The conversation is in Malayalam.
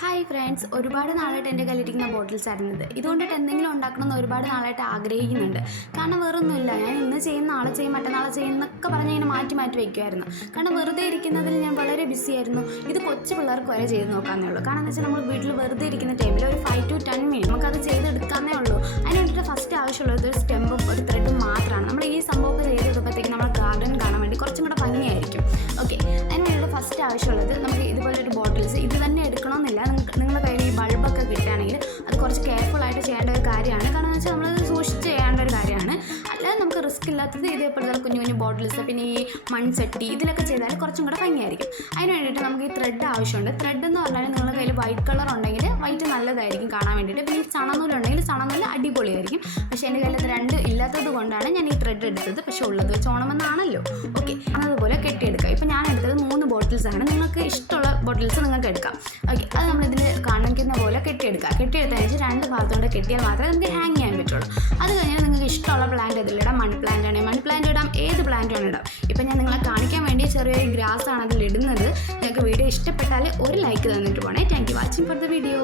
ഹായ് ഫ്രണ്ട്സ്, ഒരുപാട് നാളായിട്ട് എൻ്റെ കയ്യിലിരിക്കുന്ന ബോട്ടിൽസ് ആയിരുന്നത്. ഇതുകൊണ്ടിട്ട് എന്തെങ്കിലും ഉണ്ടാക്കണമെന്ന് ഒരുപാട് നാളായിട്ട് ആഗ്രഹിക്കുന്നുണ്ട്. കാരണം വേറൊന്നുമില്ല, ഞാൻ ഇന്ന് ചെയ്യും, നാളെ ചെയ്യും, മറ്റന്നാളെ ചെയ്യും എന്നൊക്കെ പറഞ്ഞ് ഇങ്ങനെ മാറ്റി വയ്ക്കുമായിരുന്നു. കാരണം വെറുതെ ഇരിക്കുന്നതിൽ ഞാൻ വളരെ ബിസി ആയിരുന്നു. ഇത് കൊച്ചു പിള്ളേർക്ക് വരെ ചെയ്ത് നോക്കാമെന്നേ ഉള്ളൂ. കാരണം എന്ന് വെച്ചാൽ നമ്മൾ വീട്ടിൽ വെറുതെ ഇരിക്കുന്ന ടൈമിൽ ഒരു 5 to 10 മിനിറ്റ് നമുക്കത് ചെയ്തെടുക്കാമെന്നേ ഉള്ളൂ. അതിന് വേണ്ടിയിട്ട് ഫസ്റ്റ് ആവശ്യമുള്ളത് ഒരു സ്റ്റെമ്പും ഒരു ത്രെഡും മാത്രമാണ്. നമ്മൾ ഈ സംഭവമൊക്കെ ചെയ്തെടുക്കുമ്പോഴത്തേക്ക് നമ്മുടെ ഗാർഡൻ കാണാൻ വേണ്ടി കുറച്ചും കൂടെ ഭംഗിയായിരിക്കും. ഓക്കെ, അതിന് വേണ്ടിയിട്ട് ഫസ്റ്റ് ആവശ്യമുള്ളത് നമുക്ക് ഇതുപോലൊരു ബോട്ടിൽസ് ഇത് തന്നെ എടുക്കണമെന്നില്ല. നിങ്ങളുടെ കയ്യിൽ ഈ ബൾബൊക്കെ കിട്ടുകയാണെങ്കിൽ അത് കുറച്ച് കെയർഫുള്ളായിട്ട് ചെയ്യേണ്ട ഒരു കാര്യമാണ്. കാരണം എന്ന് വെച്ചാൽ നമ്മളത് സൂക്ഷിച്ച് ചെയ്യേണ്ട ഒരു കാര്യമാണ്. അല്ലാതെ നമുക്ക് റിസ്ക് ഇല്ലാത്തത് ഇതേപോലെ കുഞ്ഞു ബോട്ടിൽസ്, പിന്നെ ഈ മൺചട്ടി ഇതിലൊക്കെ ചെയ്താൽ കുറച്ചും കൂടെ ഭംഗിയായിരിക്കും. അതിന് വേണ്ടിയിട്ട് നമുക്ക് ഈ ത്രെഡ് ആവശ്യമുണ്ട്. ത്രെഡ് എന്ന് പറഞ്ഞാൽ നിങ്ങളുടെ കയ്യിൽ വൈറ്റ് കളർ ഉണ്ടെങ്കിൽ വൈറ്റ് നല്ലതായിരിക്കും കാണാൻ വേണ്ടിയിട്ട്. പിന്നെ ഈ ചണനൂലുണ്ടെങ്കിൽ ചണനൂല് അടിപൊളിയായിരിക്കും. പക്ഷേ എൻ്റെ കയ്യിൽ അത് രണ്ട് ഇല്ലാത്തത് കൊണ്ടാണ് ഞാൻ ഈ ത്രെഡ് എടുത്തത്. പക്ഷേ ഉള്ളത് വെച്ച് ഓണമെന്നാണല്ലോ. ഓക്കെ, അതുപോലെ കെട്ടിയെടുക്കുക. ഇപ്പോൾ ഞാൻ എടുത്തത് 3 ബോട്ടിൽസാണ്. നിങ്ങൾക്ക് ഇഷ്ടമുള്ള ബോട്ടിൽസ് നിങ്ങൾക്ക് എടുക്കാം. ഓക്കെ, അത് നമ്മളിതിൽ കാണിക്കുന്ന പോലെ കെട്ടിയെടുക്കുക. കെട്ടിയെടുത്തതിന് ശേഷം 2 ഭാഗത്തോടെ കെട്ടിയാൽ മാത്രമേ നമുക്ക് ഹാങ് ചെയ്യാൻ പറ്റുള്ളൂ. അത് കഴിഞ്ഞാൽ നിങ്ങൾക്ക് ഇഷ്ടമുള്ള പ്ലാന്റ് ഇതിലിടാം. മൺ പ്ലാന്റ് ആണെങ്കിൽ മൺ പ്ലാന്റ് ഇടാം, ഏത് പ്ലാന്റ് വേണം ഇടാം. ഇപ്പം ഞാൻ നിങ്ങളെ കാണിക്കാൻ വേണ്ടി ചെറിയൊരു ഗ്രാസ് ആണ് അതിലിടുന്നത്. നിങ്ങൾക്ക് വീഡിയോ ഇഷ്ടപ്പെട്ടാൽ ഒരു ലൈക്ക് തന്നിട്ട് പോകണേ. Thank you watching for the video.